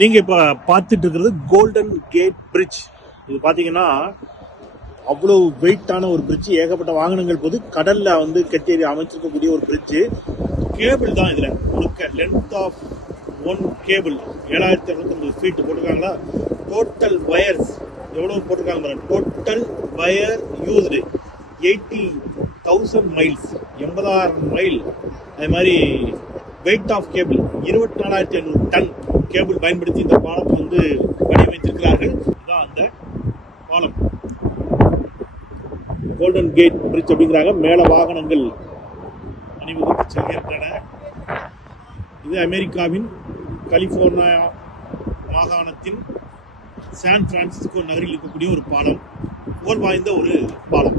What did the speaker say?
நீங்க இப்ப பார்த்துட்டு இருக்கிறது கோல்டன் கேட் பிரிட்ஜ். இது பாத்தீங்கன்னா அவ்வளவு வெயிட்டான ஒரு பிரிட்ஜ். ஏகப்பட்ட வாகனங்கள் போது கடல்ல வந்து கட்டி அமைச்சிருக்கக்கூடிய ஒரு பிரிட்ஜ். கேபிள் தான் இதுல முழுக்க. Length of one cable 7250 feet போட்டிருக்காங்களா. டோட்டல் வயர்ஸ் எவ்வளவு போட்டிருக்காங்க. Total wire used 80,000 miles, 80,000 mile. அது மாதிரி weight of cable 24,500 ton cable பயன்படுத்தி இந்த பாலத்தை வந்து வடிவமைத்திருக்கிறார்கள். இதுதான் அந்த பாலம், கோல்டன் கேட் பிரிட்ஜ் அப்படிங்கிறாங்க. மேல வாகனங்கள் அணிவகுத்து செல்கின்றன. இது அமெரிக்காவின் கலிபோர்னியா மாகாணத்தின் சான் பிரான்சிஸ்கோ நகரில் இருக்கக்கூடிய ஒரு பாலம், புகழ் வாய்ந்த ஒரு பாலம்.